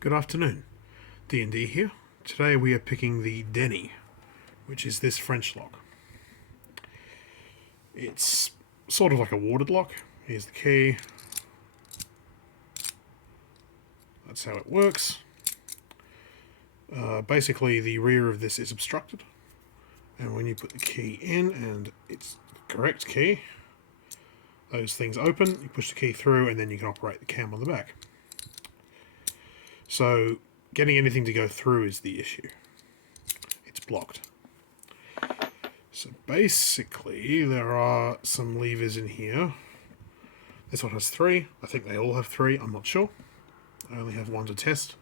Good afternoon, D&D here. Today we are picking the Denny, which is this French lock. It's sort of like a warded lock. Here's the key. That's how it works. Basically, the rear of this is obstructed, and when you put the key in, and it's the correct key, those things open, you push the key through, and then you can operate the cam on the back. So, getting anything to go through is the issue. It's blocked. So basically, there are some levers in here. This one has 3. I think they all have 3. I'm not sure. I only have one to test.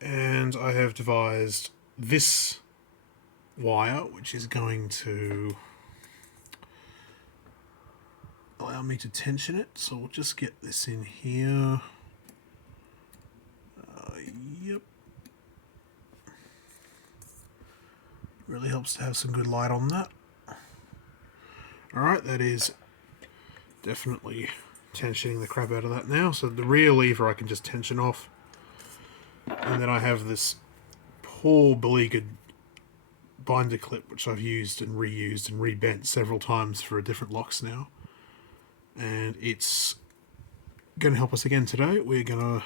And I have devised this wire, which is going to allow me to tension it. So we'll just get this in here. Yep. Really helps to have some good light on that. Alright, that is definitely tensioning the crap out of that now. So the rear lever I can just tension off. And then I have this poor beleaguered binder clip, which I've used and rebent several times for different locks now. And it's going to help us again today. We're going to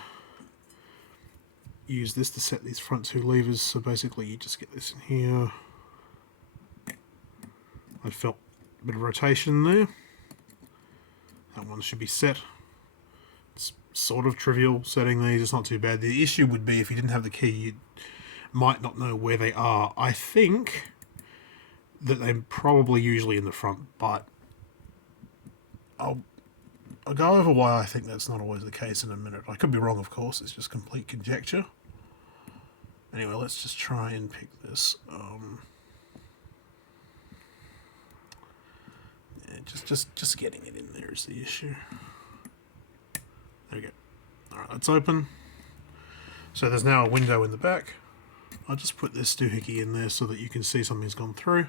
use this to set these front 2 levers. So basically you just get this in here. I felt a bit of rotation there. That one should be set. It's sort of trivial setting these, it's not too bad. The issue would be if you didn't have the key, you might not know where they are. I think that they're probably usually in the front, but I'll go over why I think that's not always the case in a minute. I could be wrong, of course, it's just complete conjecture. Anyway, let's just try and pick this. Just getting it in there is the issue. There we go. Alright, that's open. So there's now a window in the back. I'll just put this doohickey in there so that you can see something's gone through.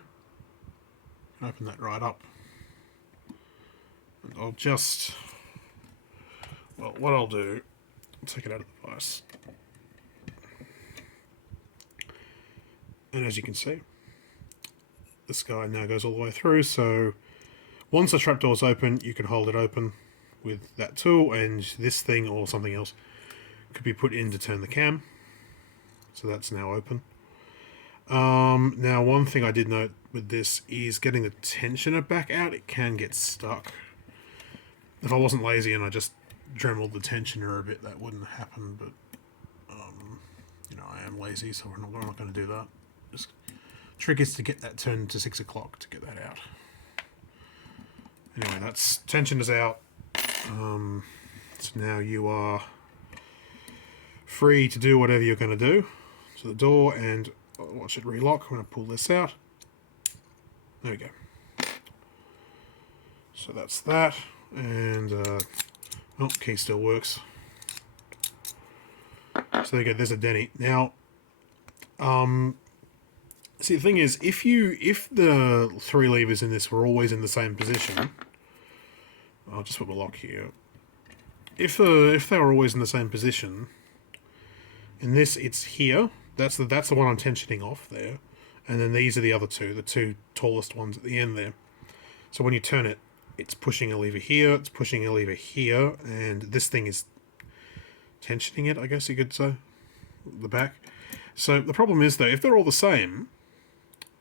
Open that right up. And I'll just... Well, what I'll do... I'll take it out of the vise. And as you can see, this guy now goes all the way through, so once the trapdoor's open, you can hold it open with that tool, and this thing or something else could be put in to turn the cam. So that's now open. Now, one thing I did note with this is getting the tensioner back out. It can get stuck. If I wasn't lazy and I just dremeled the tensioner a bit, that wouldn't happen, but you know, I am lazy, so we're not going to do that. Just trick is to get that turned to 6 o'clock to get that out. Anyway, that's tension is out. So now you are free to do whatever you're going to do. So the door, and watch it relock. I'm going to pull this out. There we go. So that's that. And, oh, key still works. So there you go, there's a Denny. Now, see, the thing is, if the 3 levers in this were always in the same position, I'll just put the lock here. If they were always in the same position, in this it's here. That's the one I'm tensioning off there, and then these are the other 2, the 2 tallest ones at the end there. So when you turn it, it's pushing a lever here, it's pushing a lever here, and this thing is tensioning it, I guess you could say, the back. So the problem is though, if they're all the same,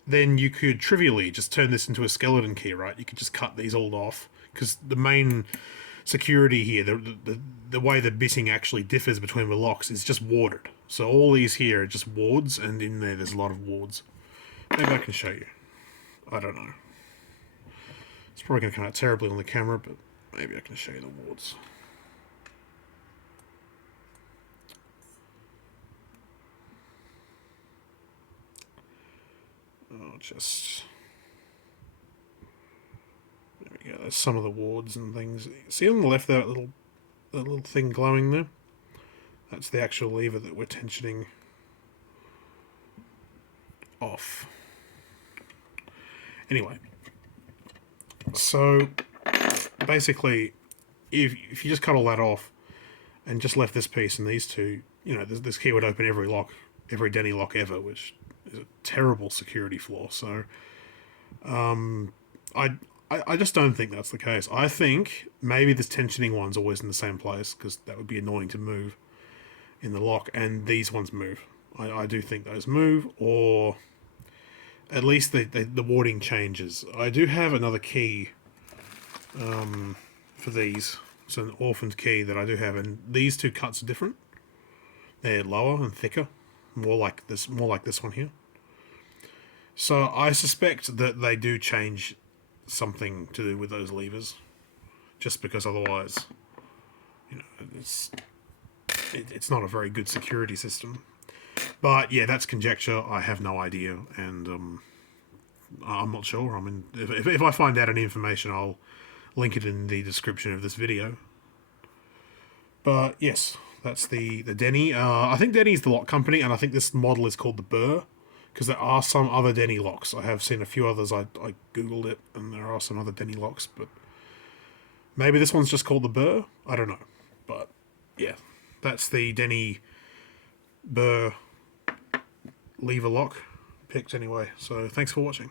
then you could trivially just turn this into a skeleton key, right? You could just cut these all off, because the main security here, the way the bitting actually differs between the locks is just warded. So all these here are just wards, and in there's a lot of wards. Maybe I can show you. I don't know. It's probably going to come out terribly on the camera, but maybe I can show you the wards. I'll just... There we go, there's some of the wards and things. See on the left there, that little thing glowing there? That's the actual lever that we're tensioning off. Anyway, so basically, if you just cut all that off, and just left this piece and these two, you know, this key would open every lock, every Denny lock ever, which is a terrible security flaw. So, I, I just don't think that's the case. I think maybe this tensioning one's always in the same place because that would be annoying to move in the lock, and these ones move. I do think those move, or at least the warding changes. I do have another key for these. It's an orphaned key that I do have, and these two cuts are different. They're lower and thicker, more like this one here. So I suspect that they do change something to do with those levers, just because otherwise, you know, it's not a very good security system. But yeah, that's conjecture. I have no idea, and I'm not sure. I mean, if I find out any information, I'll link it in the description of this video. But yes, that's the Denny. I think Denny's the lock company, and I think this model is called the Burr, because there are some other Denny locks. I have seen a few others. I googled it, and there are some other Denny locks, but maybe this one's just called the Burr. I don't know, but yeah, that's the Denny Burr lever lock picked anyway. So thanks for watching.